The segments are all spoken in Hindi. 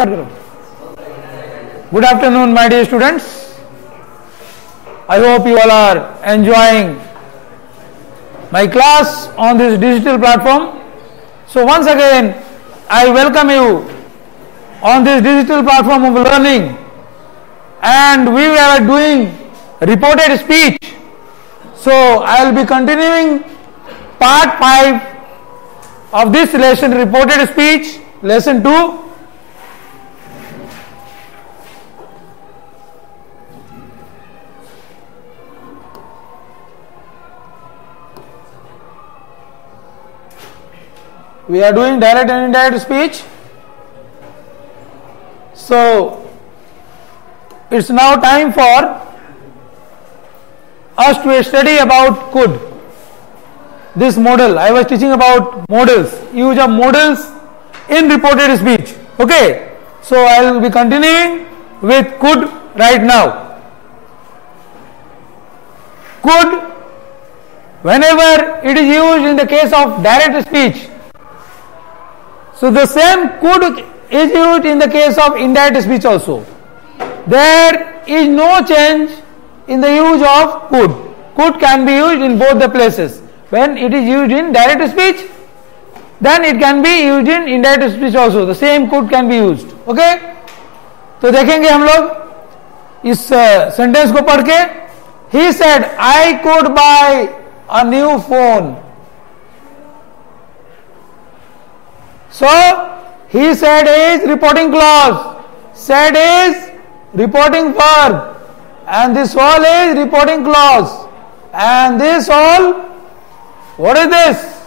Good afternoon, my dear students. I hope you all are enjoying my class on this digital platform. So once again, I welcome you on this digital platform of learning, and we are doing reported speech. So I will be continuing part 5 of this lesson, reported speech, lesson 2. We are doing direct and indirect speech. So it's now time for us to study about could. This model, I was teaching about models, use of models in reported speech. Okay, so I will be continuing with could right now. Could, whenever it is used in the case of direct speech, so the same could is used in the case of indirect speech also. There is no change in the use of could. Could can be used in both the places. When it is used in direct speech, then it can be used in indirect speech also. The same could can be used. Okay? तो देखेंगे हम लोग इस सेंटेंस को पढ़ के. He said, I could buy a new phone. So, he said is reporting clause, said is reporting verb, and this all is reporting clause, and this all, what is this?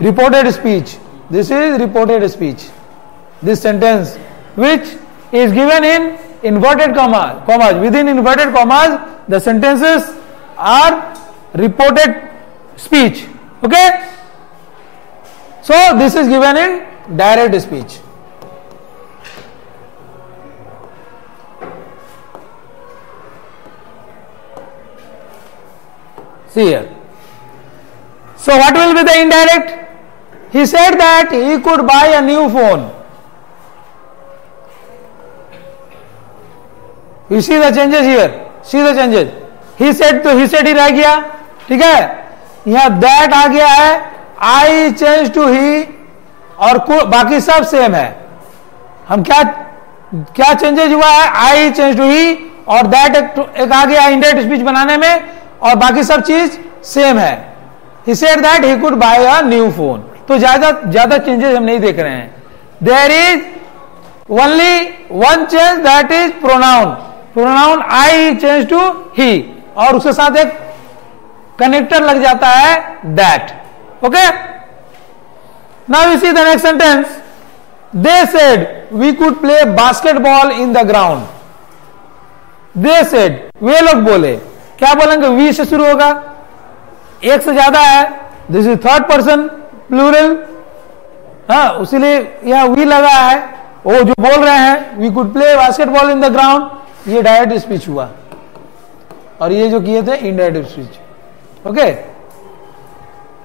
Reported speech. This is reported speech. This sentence, which is given in inverted commas. Within inverted commas, the sentences are reported speech. Okay? So this is given in direct speech. See here. So what will be the indirect? He said that he could buy a new phone. You see the changes here. See the changes. He said तो he said ही रह गया. ठीक है. यहाँ that आ गया है. I change to he और बाकी सब सेम है. हम क्या चेंजेज हुआ है? I change to he और that एक आ गया इंडायरेक्ट स्पीच बनाने में और बाकी सब चीज सेम है. He said that he could buy a new phone. तो ज्यादा चेंजेस हम नहीं देख रहे हैं. There is only one change, that is pronoun. Pronoun I change to he और उसके साथ एक कनेक्टर लग जाता है that. Okay? Now you see the next sentence. They said we could play basketball in the ground. They said, वे लोग बोले. क्या बोलेंगे? We से शुरू होगा. एक से ज्यादा है. This is third person plural. हाँ, उसीलिए यहाँ we लगा है. वो जो बोल रहे हैं we could play basketball in the ground, ये डायरेक्ट स्पीच हुआ और ये जो किए थे indirect speech. Okay.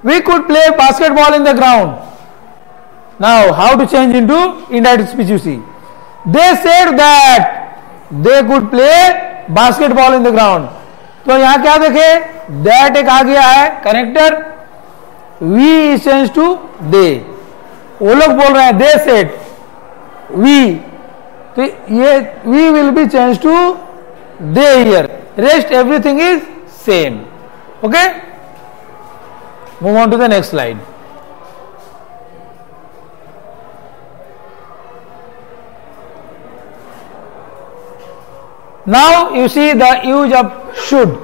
We could play basketball in the ground. Now, how to change into indirect speech? You see, they said that they could play basketball in the ground. तो यहाँ क्या देखे? That एक आ गया है connector. We is changed to they. वो लोग बोल रहे हैं they said we. तो ये we will be changed to they here. Rest everything is same. Okay? Move on to the next slide. Now you see the use of should.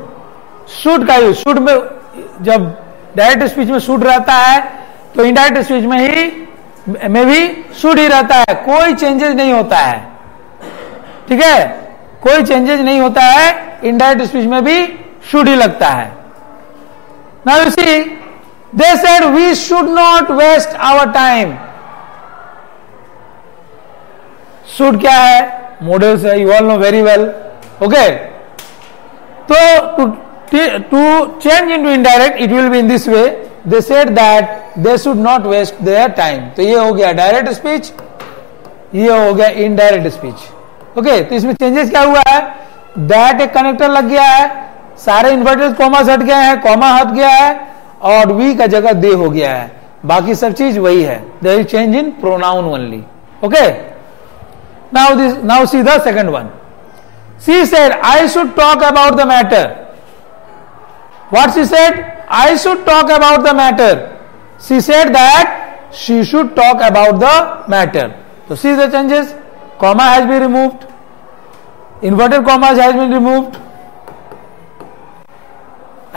Should का यूज. should में जब डायरेक्ट स्पीच में should रहता है तो इनडायरेक्ट स्पीच में भी should ही रहता है. कोई चेंजेस नहीं होता है. ठीक है, कोई चेंजेस नहीं होता है. इनडायरेक्ट स्पीच में भी should ही लगता है. Now you see, they said we should not waste our time. Should क्या है? Models है. You all know very well. Okay. So to change into indirect, it will be in this way. They said that they should not waste their time. तो ये हो गया direct speech. ये हो गया इनडायरेक्ट स्पीच। ओके, तो इसमें चेंजेस क्या हुआ है, दैट एक कनेक्टर लग गया है, सारे इन्वर्टेड कॉमास हट गए हैं, कॉमा हट गया है और वी का जगह दे हो गया है, बाकी सब चीज वही है। There is change in pronoun only. Okay, now see the second one. She said I should talk about the matter. What she said, I should talk about the matter. She said that she should talk about the matter. तो see the changes, comma has been removed, inverted commas has been removed,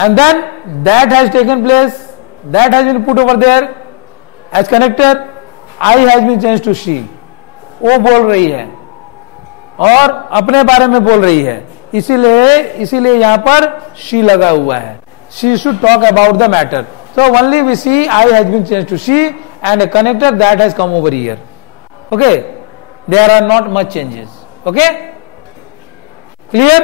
and then that has taken place, that has been put over there as connector, I has been changed to she। वो बोल रही है और अपने बारे में बोल रही है, इसीलिए यहां पर she लगा हुआ है। she should talk about the matter, so only we see I has been changed to she and a connector that has come over here। okay, there are not much changes। okay, clear?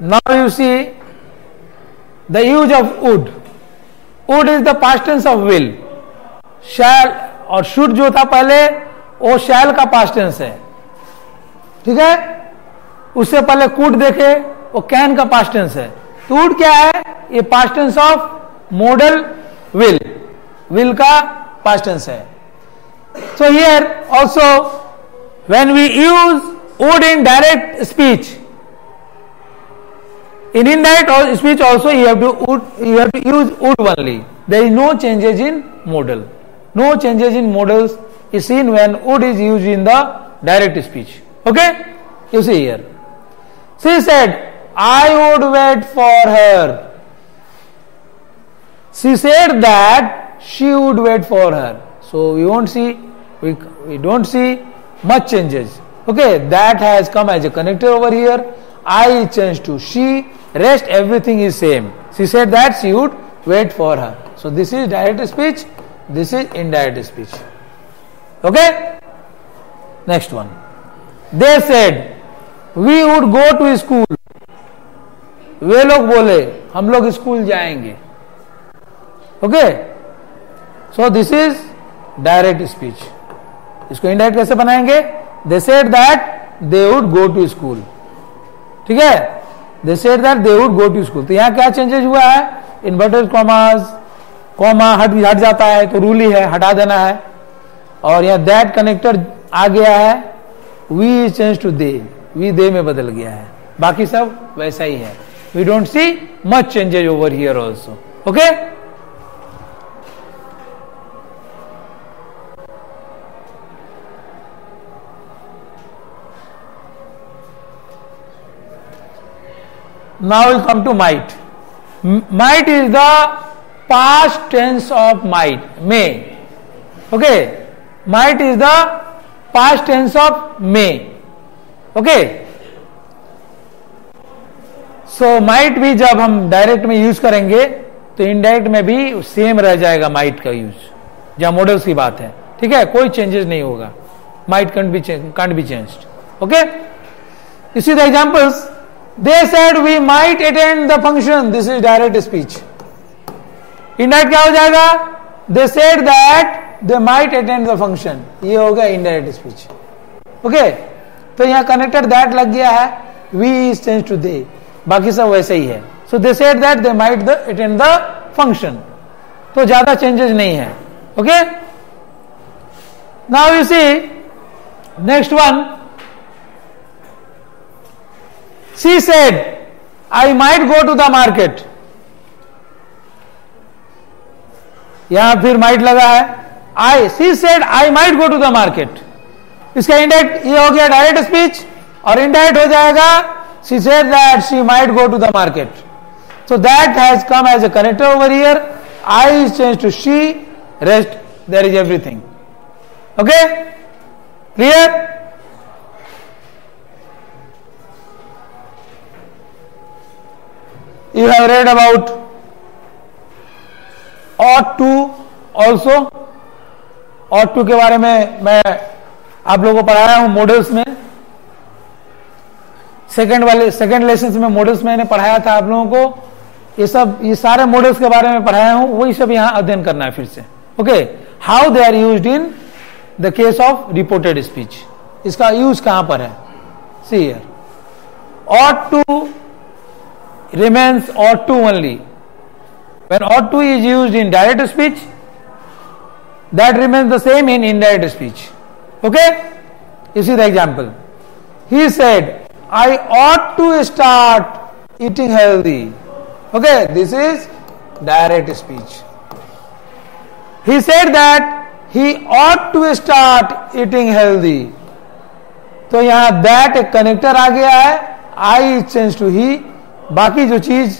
Now you see the use of would। would is the past tense of will। shall और should जो था पहले वो shall का past tense है, ठीक है। उससे पहले could देखे, वो can का past tense है। तो would क्या है, ये past tense of modal will, will का past tense है। So here also when we use would in direct speech, in indirect speech also you have to use would only। There is no changes in modal, no changes in modals is seen when would is used in the direct speech। okay, you see here she said I would wait for her। she said that she would wait for her, so we won't see, we don't see much changes। okay, that has come as a connector over here, I is changed to she, rest everything is same। she said that she would wait for her, so this is direct speech, this is indirect speech। okay, next one, they said we would go to school। वे लोग बोले हम लोग स्कूल जाएंगे। Okay, so this is direct speech. इसको इनडायरेक्ट कैसे बनाएंगे, they said that they would go to school, ठीक है, they said that they would go to school. तो यहां क्या चेंजेस हुआ है, इन्वर्टेड कॉमास, कॉमा हट जाता है तो रूल ही है, हटा देना है, और यहां दैट कनेक्टर आ गया है, we is change to they, we they में बदल गया है, बाकी सब वैसा ही है। We don't see much changes over here also। okay, now we come to might। might is the past tense of may। okay, might is the past tense of may। okay, so might भी जब हम डायरेक्ट में यूज करेंगे तो इनडायरेक्ट में भी सेम रह जाएगा माइट का यूज, जहां मॉडल्स की बात है, ठीक है, कोई चेंजेस नहीं होगा, might can't be changed. Okay, you see the examples, they said we might attend the function, this is direct speech. Indirect क्या हो जाएगा, they said that they might attend the function, ये हो गया इनडायरेक्ट स्पीच। ओके, तो यहां कनेक्टेड दैट लग गया है, we is change to they, बाकी सब वैसे ही है। So they said that they might attend the function, तो ज्यादा चेंजेस नहीं है। Okay, now you see next one, she said I might go to the market. यहां फिर माइट लगा है, I, she said I might go to the market. इसका इंडायरेक्ट ये हो गया डायरेक्ट स्पीच, और इनडायरेक्ट हो जाएगा she said that she might go to the market, so that has come as a connector over here, I is changed to she, rest there is everything। okay, clear? You have read about ought to also। ought to के बारे में मैं आप लोगों को पढ़ाया हूं मॉडल्स में, सेकंड लेसन में मॉडल्स मैंने पढ़ाया था आप लोगों को। ये सारे मॉडल्स के बारे में पढ़ाया हूं, वही सब यहां अध्ययन करना है फिर से। Okay, how they are used in the case of reported speech. इसका यूज कहां पर है? See here, ought to remains ought to only. When ought to is used in direct speech, that remains the same in indirect speech. Okay, you see the example. He said, I ought to start eating healthy. Okay, this is direct speech. He said that he ought to start eating healthy. तो यहां that एक कनेक्टर आ गया है, I is changed to he, बाकी जो चीज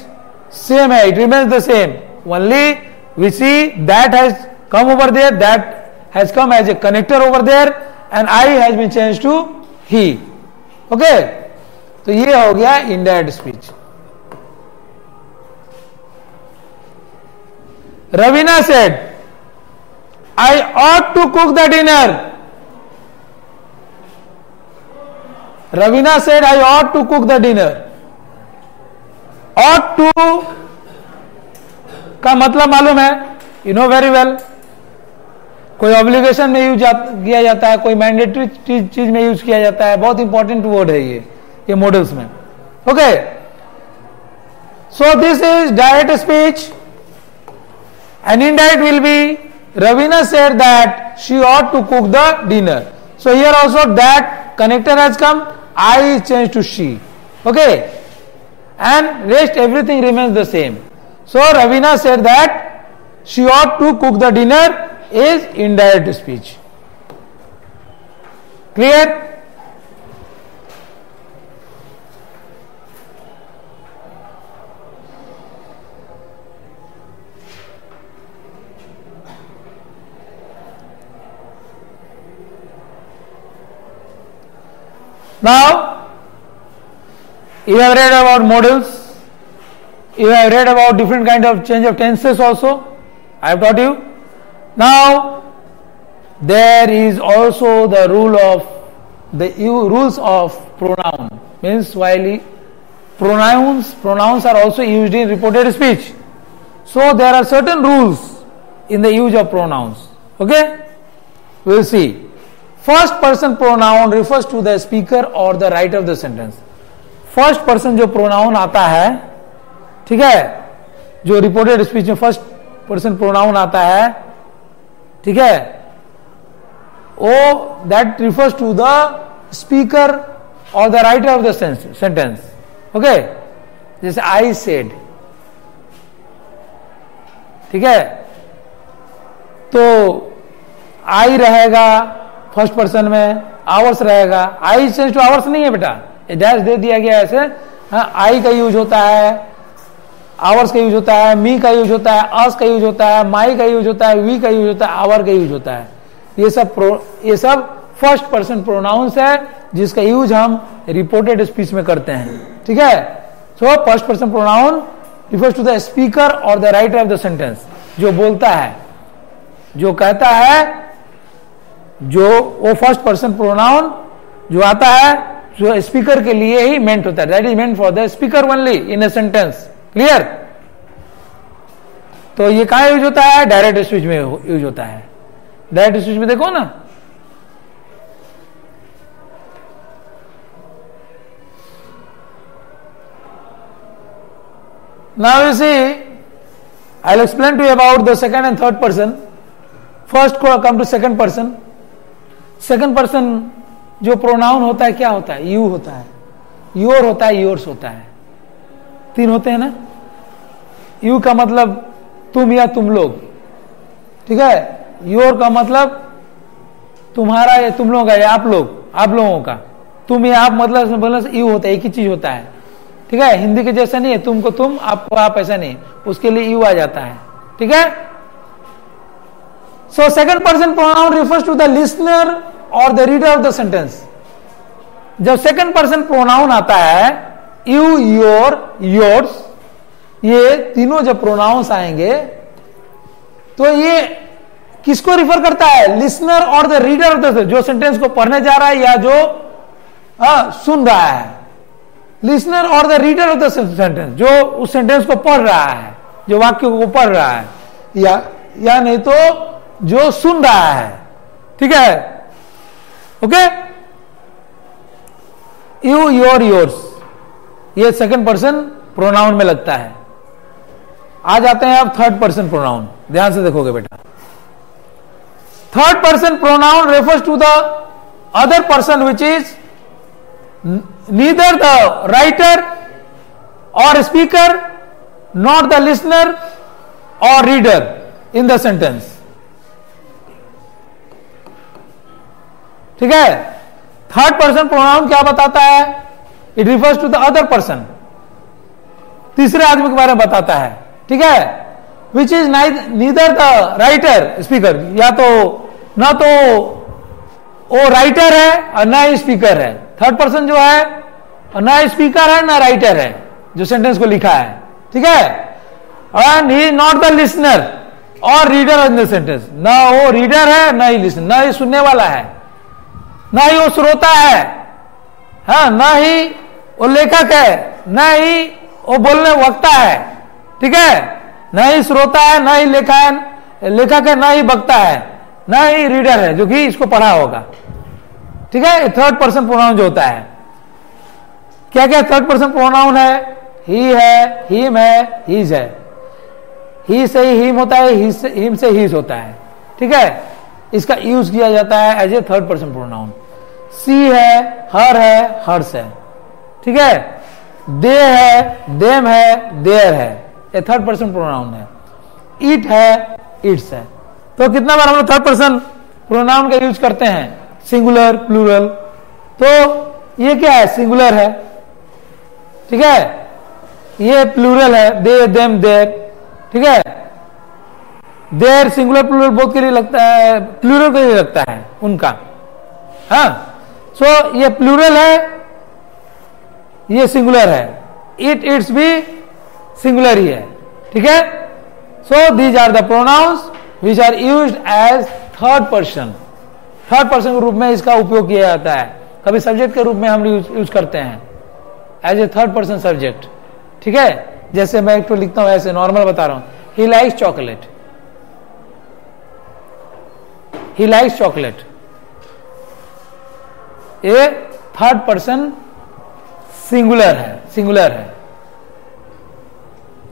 सेम है, it remains the same. Only we see that has come over there, that has come as a connector over there, and I has been changed to he. Okay, तो ये हो गया indirect speech. Ravina said, I ought to cook the dinner. Ravina said, I ought to cook the dinner. Ought to का मतलब मालूम है, you know very well. कोई ऑब्लिगेशन में यूज किया जाता है, कोई मैंडेटरी चीज में यूज किया जाता है, बहुत इंपॉर्टेंट वर्ड है ये मॉडल्स में। Okay, so this is direct speech and indirect will be Ravina said that she ought to cook the dinner. So here also that connector has come, I is changed to she. Okay, and rest everything remains the same. So Ravina said that she ought to cook the dinner is indirect speech. Clear? Now, you have read about modals, you have read about different kind of change of tenses also, I have taught you. Now, there is also the the rules of pronoun, means while pronouns are also used in reported speech. So, there are certain rules in the use of pronouns. Okay, we will see. First person pronoun refers to the speaker और the writer of the sentence. First person जो प्रोनाउन आता है, ठीक है, जो रिपोर्टेड स्पीच में फर्स्ट पर्सन प्रोनाउन आता है, ठीक है, वो that refers to the speaker और the writer of the sentence. Okay, जैसे आई सेड, ठीक है, तो आई रहेगा फर्स्ट पर्सन में, आवर्स रहेगा, आई चेंज टू आवर्स नहीं है बेटा, डैश दे दिया गया ऐसे। हाँ, आई का यूज होता है, आवर्स का यूज होता है, मी का यूज होता है, अस का यूज होता है, माई का यूज होता है, वी का यूज होता है, आवर का यूज होता है। ये सब फर्स्ट पर्सन प्रोनाउंस है जिसका यूज हम रिपोर्टेड स्पीच में करते हैं। ठीक है, so first person pronoun refers to the speaker और the writer of the sentence, जो बोलता है, जो कहता है, जो वो फर्स्ट पर्सन प्रोनाउन जो आता है, जो स्पीकर के लिए ही मेंट होता है, that is meant for the speaker only in a sentence. Clear? तो ये कहां यूज होता है? डायरेक्ट स्पीच में यूज होता है। डायरेक्ट स्पीच में देखो ना, now you see, I'll explain to you about the second and third person. First come to second person. Second person जो प्रोनाउन होता है क्या होता है? यू होता है, योर होता है, योर्स होता है, तीन होते हैं ना। यू का मतलब तुम या तुम लोग, ठीक है। योर का मतलब तुम्हारा या तुम लोग का या आप लोग, आप लोगों का। तुम या आप मतलब बोलने से यू होता है, एक ही चीज होता है, ठीक है। हिंदी के जैसा नहीं है, तुमको तुम, आपको आप, ऐसा नहीं, उसके लिए यू आ जाता है, ठीक है। So second person pronoun refers to the listener or the reader of the sentence. जब second person pronoun आता है, you, your, yours, ये तीनों जब pronouns आएंगे तो ये किसको रिफर करता है? लिसनर और द रीडर ऑफ द, जो सेंटेंस को पढ़ने जा रहा है या जो सुन रहा है, लिसनर और the reader of the sentence, जो उस सेंटेंस को पढ़ रहा है, जो वाक्य को पढ़ रहा है, या नहीं तो जो सुन रहा है, ठीक है। ओके, यू, योर, योर्स, ये सेकंड पर्सन प्रोनाउन में लगता है। आ जाते हैं अब थर्ड पर्सन प्रोनाउन, ध्यान से देखोगे बेटा। Third person pronoun refers to the other person which is neither the writer or speaker nor the listener or reader in the sentence, ठीक है। थर्ड पर्सन प्रोनाउन क्या बताता है? It refers to the other person, तीसरे आदमी के बारे में बताता है, ठीक है। Which is neither the writer speaker, या तो ना तो वो राइटर है और ना ही स्पीकर है। थर्ड पर्सन जो है ना स्पीकर है ना राइटर है जो सेंटेंस को लिखा है, ठीक है। And he not the listener और रीडर इन द सेंटेंस, ना वो रीडर है ना ही लिसनर, ना ही सुनने वाला है, ना ही वो श्रोता है, हाँ, ना ही वो लेखक है, ना ही वो बोलने वक्ता है, ठीक है। ना ही श्रोता है, ना ही लेखक है, ना ही वक्ता है, ना ही रीडर है जो कि इसको पढ़ा होगा, ठीक है। थर्ड पर्सन प्रोनाउन जो होता है, क्या क्या थर्ड पर्सन प्रोनाउन है? ही है, हिम है, हीज है। ही से ही हिम होता है, हिम से हीज होता है, ठीक है। इसका यूज किया जाता है as a third person pronoun. She है, हर है, हर्स है, ठीक है। दे है, देम है, देयर है, ये थर्ड पर्सन प्रोनाउन है। इट है, इट्स है। तो कितना बार हम लोग थर्ड पर्सन प्रोनाउन का यूज करते हैं? Singular, plural. तो ये क्या है? सिंगुलर है, ठीक है। ये प्लूरल है, दे, देम, देयर, ठीक है। देयर सिंगुलर प्लूरल बोथ के लिए लगता है, प्लूरल के लिए लगता है उनका, हाँ। सो ये प्लूरल है, ये सिंगुलर है। इट, इट्स भी सिंगुलर ही है, ठीक है। So these are the pronouns which are used as third person. Third person के रूप में इसका उपयोग किया जाता है। कभी सब्जेक्ट के रूप में हम यूज करते हैं as a third person subject, ठीक है। जैसे मैं एक तो लिखता हूं, ऐसे नॉर्मल बता रहा हूं, he likes chocolate, he likes chocolate, ये थर्ड पर्सन सिंगुलर है,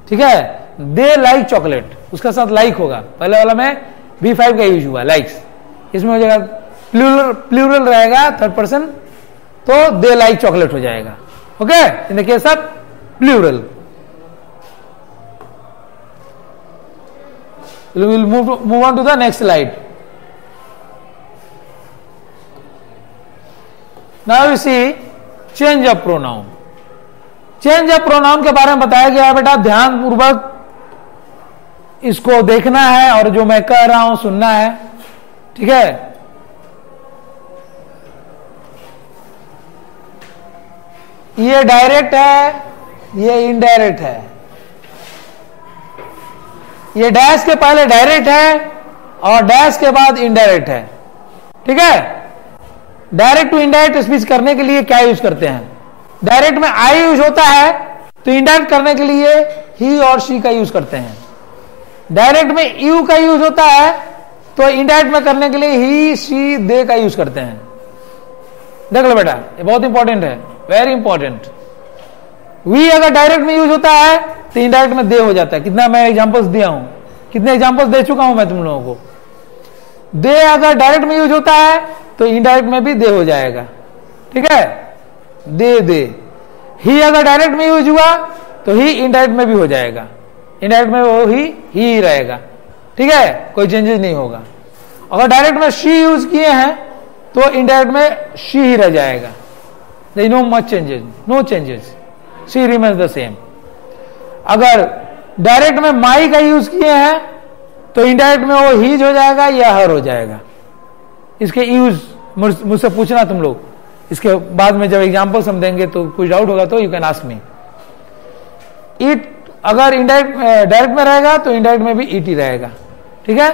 ठीक है। दे लाइक चॉकलेट, उसका साथ लाइक होगा, पहले वाला में V5 का यूज हुआ, लाइक्स। इसमें हो जाएगा प्लूरल रहेगा थर्ड पर्सन, तो दे लाइक चॉकलेट हो जाएगा, okay, in the case of plural. We will move on to the next slide. Now you see change of pronoun. Change of pronoun के बारे में बताया गया है बेटा, ध्यान पूर्वक इसको देखना है और जो मैं कह रहा हूं सुनना है, ठीक है। ये डायरेक्ट है, ये इनडायरेक्ट है। ये डैश के पहले डायरेक्ट है और डैश के बाद इनडायरेक्ट है, ठीक है। डायरेक्ट टू इनडायरेक्ट स्पीच करने के लिए क्या यूज करते हैं? डायरेक्ट में आई यूज होता है, तो इनडायरेक्ट करने के लिए ही और शी का यूज करते हैं। डायरेक्ट में यू का यूज होता है, तो इनडायरेक्ट में करने के लिए ही, शी, दे का यूज करते हैं। देख लो बेटा, ये बहुत इंपॉर्टेंट है, वेरी इंपॉर्टेंट। वी अगर डायरेक्ट में यूज होता है तो इनडायरेक्ट में दे हो जाता है। कितना मैं एग्जांपल्स दिया हूं, कितने एग्जांपल्स दे चुका हूं मैं तुम लोगों को। दे अगर डायरेक्ट में यूज होता है तो इनडायरेक्ट में भी दे हो जाएगा, ठीक है। दे, दे। ही अगर डायरेक्ट में यूज हुआ तो ही इनडायरेक्ट में भी हो जाएगा, इनडायरेक्ट में वो ही रहेगा, ठीक है, कोई चेंजेस नहीं होगा। अगर डायरेक्ट में शी यूज किए हैं तो इनडायरेक्ट में शी ही रह जाएगा। There no much changes, no changes, she remains the same. अगर डायरेक्ट में माई का यूज किए हैं तो इनडायरेक्ट में वो हीज हो जाएगा या हर हो जाएगा। इसके यूज मुझसे पूछना तुम लोग, इसके बाद में जब एग्जांपल हम देंगे तो कुछ डाउट होगा तो you can ask me. It अगर इनडायरेक्ट डायरेक्ट में रहेगा तो इनडायरेक्ट में भी इट ही रहेगा, ठीक है।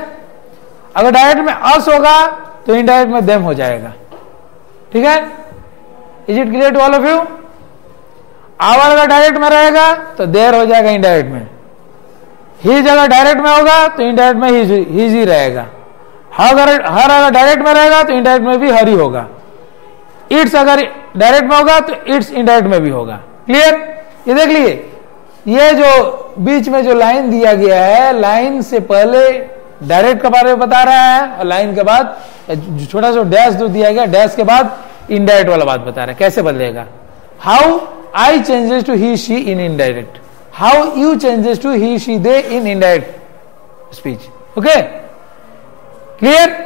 अगर डायरेक्ट में अस होगा तो इनडायरेक्ट में देम हो जाएगा, ठीक है। Is it clear to all of you? Our अगर डायरेक्ट में रहेगा तो देयर हो जाएगा इनडायरेक्ट में, ही जगह डायरेक्ट में होगा तो इनडायरेक्ट में ही रहेगा, हर अगर डायरेक्ट में रहेगा तो इनडायरेक्ट में भी हर ही होगा, इट्स अगर डायरेक्ट में होगा तो इट्स इनडायरेक्ट में भी होगा। क्लियर? ये देख लिए, ये जो बीच में जो लाइन दिया गया है, लाइन से पहले डायरेक्ट के बारे में बता रहा है और लाइन के बाद छोटा सा डैश जो दिया गया, डैश के बाद इनडायरेक्ट वाला बात बता रहा है कैसे बदलेगा। How I changes to he she in indirect, how you changes to he she they in indirect speech. Okay, clear?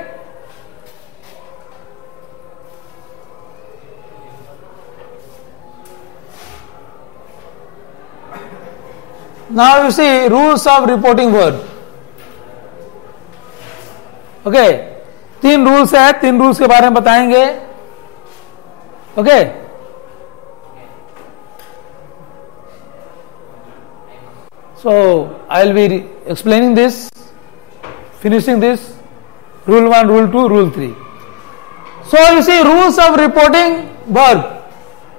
Now you see rules of reporting verb. Okay, 3 rules है, 3 रूल्स के बारे में बताएंगे। Okay, so I'll be explaining this, finishing this, rule 1, rule 2, rule 3. So you see rules of reporting verb.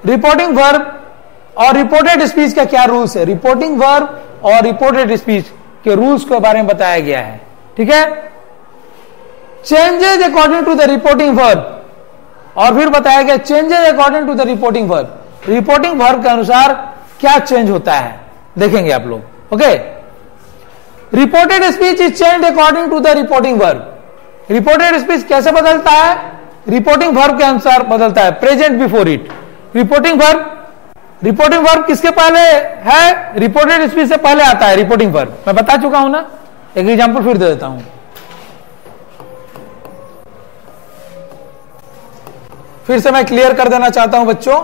Reporting verb और रिपोर्टेड स्पीच का क्या रूल्स है, रिपोर्टिंग वर्ब और रिपोर्टेड स्पीच के रूल्स के बारे में बताया गया है। ठीक है, changes according to the reporting verb, और फिर बताया गया changes according to the reporting verb, reporting verb के अनुसार क्या चेंज होता है, देखेंगे आप लोग। Okay, reported speech is change according to the reporting verb. Reported speech कैसे बदलता है, रिपोर्टिंग वर्ब के अनुसार बदलता है, present before it. Reporting verb, reporting verb किसके पहले है, रिपोर्टेड स्पीच से पहले आता है रिपोर्टिंग वर्ब। मैं बता चुका हूं ना, एक एग्जांपल फिर दे देता हूं। फिर से मैं क्लियर कर देना चाहता हूं बच्चों,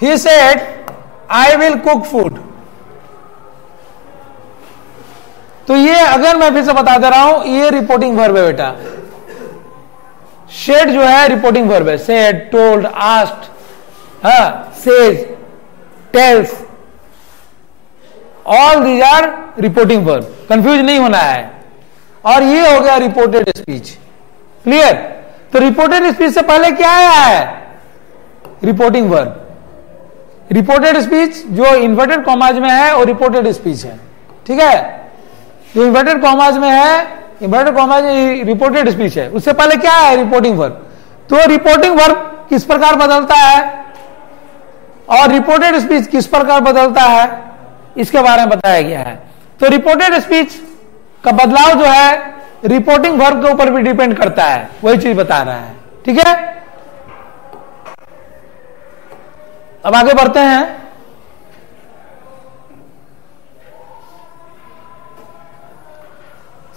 he said I will cook food। तो ये अगर मैं फिर से बता दे रहा हूं, ये रिपोर्टिंग वर्ब है बेटा। शेड जो है रिपोर्टिंग वर्ब है, said, told, asked, says, tells, all these are reporting verb, confuse नहीं होना है। और ये हो गया रिपोर्टेड स्पीच। क्लियर? तो रिपोर्टेड स्पीच से पहले क्या आया है, रिपोर्टिंग वर्ब। रिपोर्टेड स्पीच जो इन्वर्टेड कॉमाज में है और रिपोर्टेड स्पीच है। ठीक है, जो इन्वर्टेड कॉमाज में है, इन्वर्टेड कॉमाज रिपोर्टेड स्पीच है, उससे पहले क्या है, रिपोर्टिंग वर्ब। तो रिपोर्टिंग वर्ब किस प्रकार बदलता है और रिपोर्टेड स्पीच किस प्रकार बदलता है, इसके बारे में बताया गया है। तो रिपोर्टेड स्पीच का बदलाव जो है रिपोर्टिंग वर्ब के ऊपर भी डिपेंड करता है, वही चीज बता रहा है। ठीक है, अब आगे बढ़ते हैं।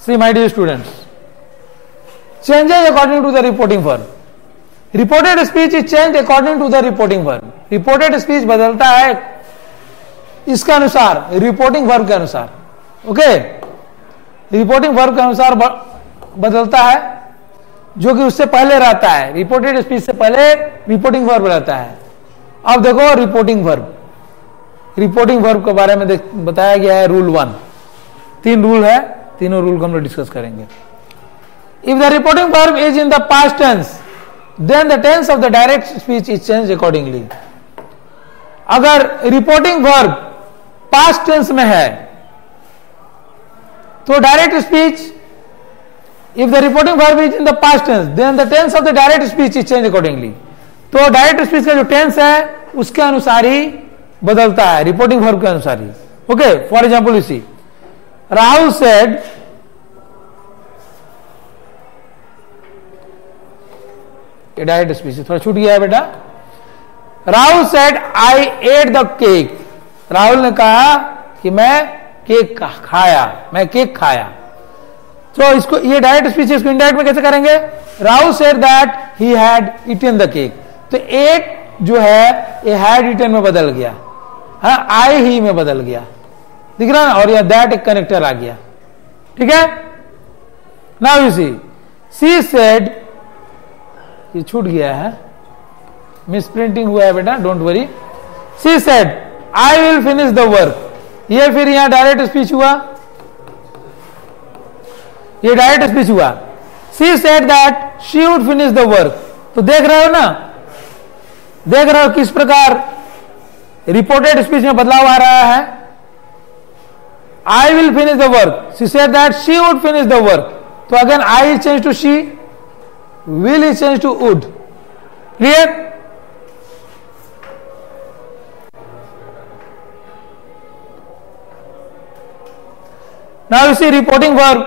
See my dear students, changes according to the reporting verb. Reported speech is changed according to the reporting verb. Reported speech बदलता है इसके अनुसार, रिपोर्टिंग वर्ब के अनुसार। ओके, रिपोर्टिंग वर्ब के अनुसार बदलता है, जो कि उससे पहले रहता है। रिपोर्टेड स्पीच से पहले रिपोर्टिंग वर्ब रहता है। अब देखो रिपोर्टिंग वर्ब, रिपोर्टिंग वर्ब के बारे में बताया गया है रूल 1। 3 रूल है, तीनों रूल को हम लोग डिस्कस करेंगे। If the reporting verb is in the past tense, then the tense of the direct speech is change accordingly. अगर रिपोर्टिंग वर्ब पास्ट टेंस में है तो direct speech, if the reporting verb is in the past tense, then the tense of the direct speech is change accordingly. तो डायरेक्ट स्पीच का जो टेंस है उसके अनुसार ही बदलता है, रिपोर्टिंग वर्ब के अनुसार ही। Okay, for example you see, Rahul said, ये डायरेक्ट स्पीच थोड़ा छूट गया है बेटा। Rahul said, I ate the cake। Rahul ने कहा कि मैं केक खाया, मैं केक खाया। तो इसको, ये डायरेक्ट स्पीच है, इसको इनडायरेक्ट में कैसे करेंगे, Rahul said that he had eaten the cake। तो ate जो है ये had eaten में बदल गया, हाँ, I ही में बदल गया, दिख रहा है, और यह दैट एक कनेक्टर आ गया। ठीक है, now you see, she said, ये छूट गया है, मिस प्रिंटिंग हुआ है बेटा, don't worry. She said I will finish the work, ये फिर यहां डायरेक्ट स्पीच हुआ, ये डायरेक्ट स्पीच हुआ। She said that she would finish the work. तो देख रहे हो ना, देख रहे हो किस प्रकार रिपोर्टेड स्पीच में बदलाव आ रहा है। I will finish the work, she said that she would finish the work. तो again I is change to she, will is change to would. Clear? Now you see reporting verb,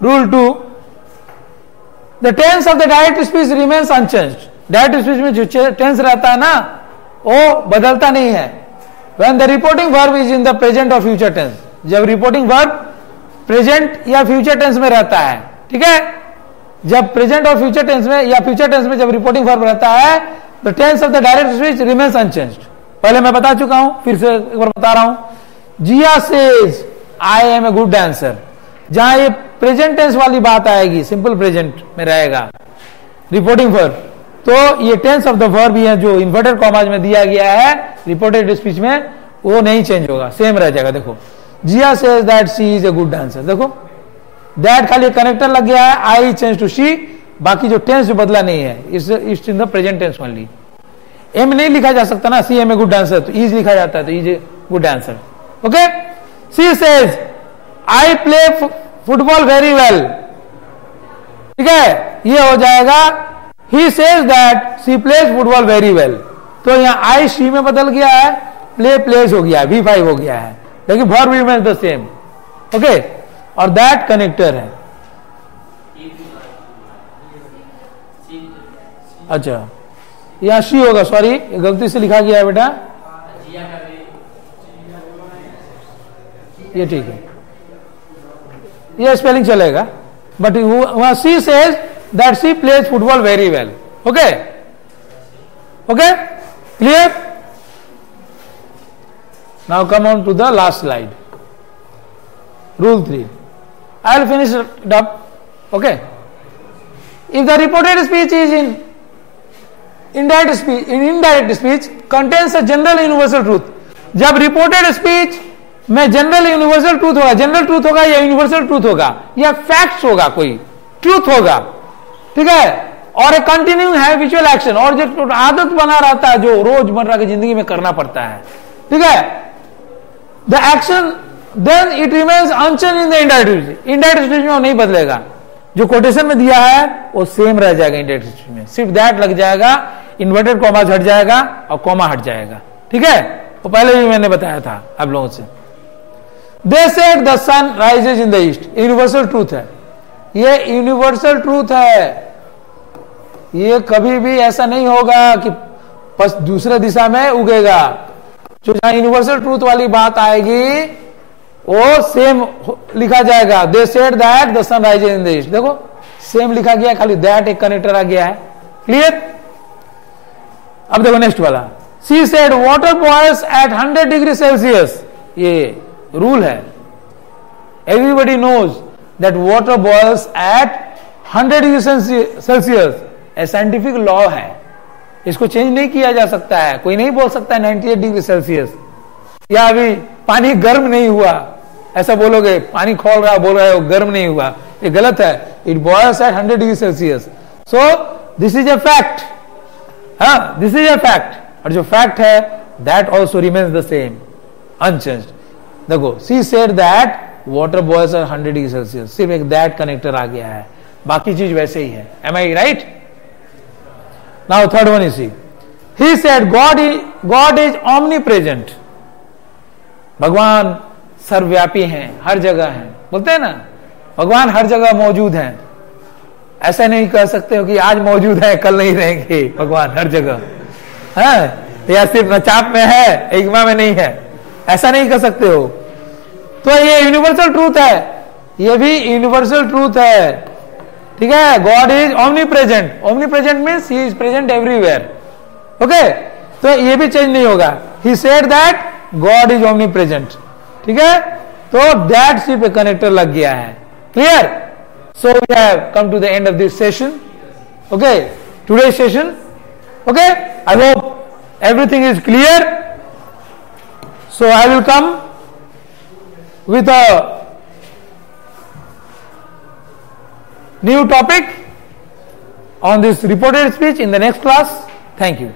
rule 2. The tense of the direct speech remains unchanged. Direct speech में जो tense रहता है ना, वो बदलता नहीं है। When the reporting verb is in the present or future tense, जब reporting verb present या future tense में रहता है, ठीक है? जब present और future tense में या future tense में जब reporting verb रहता है, the tense of the direct speech remains unchanged. पहले मैं बता चुका हूं, फिर से एक बार बता रहा हूं। जिया says I am a good dancer, जहां ये प्रेजेंट टेंस वाली बात आएगी, सिंपल प्रेजेंट में रहेगा रिपोर्टिंग वर्ब, तो ये टेंस ऑफ द वर्ब ही है जो इन्वर्टेड कॉमाज में दिया गया है रिपोर्टेड स्पीच में, वो नहीं चेंज होगा, सेम रह जाएगा। देखो, Jiya says that she is a good dancer. देखो, दैट खाली कनेक्टर लग गया है, आई चेंज टू शी, बाकी जो टेंस जो बदला नहीं है, it's in the present tense only. Am नहीं लिखा जा सकता ना, she am a good dancer, तो इज लिखा जाता है, तो is a good dancer. Okay, she says I play football very well, ठीक है, ये हो जाएगा he says that she plays football very well। तो यहाँ I she में बदल गया है, play plays हो गया है, V5 हो गया है, लेकिन verb remains the same। Okay, और that कनेक्टर है। अच्छा, यहाँ she होगा, सॉरी गलती से लिखा गया है बेटा, ये ठीक है, ये स्पेलिंग चलेगा, बट वहां she says that she plays football very well. Okay, okay, clear? Now come on to the last slide, rule 3। I will finish it up. Okay, if the reported speech is in indirect speech contains a general universal truth. जब रिपोर्टेड स्पीच में जनरल यूनिवर्सल ट्रूथ होगा, जनरल ट्रूथ होगा या यूनिवर्सल ट्रूथ होगा या फैक्ट्स होगा, कोई ट्रूथ होगा, ठीक है, और एक कंटिन्यूइंग हैबिचुअल एक्शन, और जो आदत बना रहता है जो रोजमर्रा की जिंदगी में करना पड़ता है, ठीक है, the action then it remains unchanged in the indirect speech. Indirect speech में वो नहीं बदलेगा, जो कोटेशन में दिया है वो सेम रह जाएगा इनडायरेक्ट स्पीच में, सिर्फ दैट लग जाएगा, इन्वर्टेड कॉमा हट जाएगा और कॉमा हट जाएगा, ठीक है, वो पहले भी मैंने बताया था आप लोगों से। They said the sun rises in the east, universal truth है, ये यूनिवर्सल ट्रूथ है, ये कभी भी ऐसा नहीं होगा कि दूसरे दिशा में उगेगा। जो जहां यूनिवर्सल ट्रूथ वाली बात आएगी वो सेम लिखा जाएगा। They said that the sun rises in the east, देखो सेम लिखा गया, खाली दैट एक कनेक्टर आ गया है। क्लियर? अब देखो नेक्स्ट वाला, she said water boils at 100 degree Celsius. ये रूल है, everybody knows that water boils at 100 degree Celsius, a scientific law है, इसको चेंज नहीं किया जा सकता है। कोई नहीं बोल सकता है 98 डिग्री सेल्सियस, या अभी पानी गर्म नहीं हुआ, ऐसा बोलोगे, पानी खोल रहा बोल रहा है वो गर्म नहीं हुआ, ये गलत है। It boils at 100 degree Celsius, so this is a fact. हाँ, दिस इज ए फैक्ट, और जो फैक्ट है that also remains the same, unchanged. देखो, she said that water boils at 100 degree Celsius, सिर्फ एक दैट कनेक्टर आ गया है, बाकी चीज वैसे ही है। Am I right? Now third one is he said God is omnipresent. भगवान सर्वव्यापी हैं, हर जगह हैं, बोलते हैं ना, भगवान हर जगह मौजूद हैं। ऐसा नहीं कह सकते हो कि आज मौजूद है कल नहीं रहेंगे, भगवान हर जगह है, या सिर्फ नचाप में है, इग्मा में नहीं है, ऐसा नहीं कर सकते हो। तो ये यूनिवर्सल ट्रूथ है, ये भी यूनिवर्सल ट्रूथ है, ठीक है। God is omnipresent, omnipresent means he is present everywhere. Okay, तो ये भी चेंज नहीं होगा। He said that God is omnipresent, ठीक है, तो दैट सिर्फ कनेक्टर लग गया है। Clear? So we have come to the end of this session, okay, today session. Okay, I hope everything is clear. So I will come with a new topic on this reported speech in the next class. Thank you.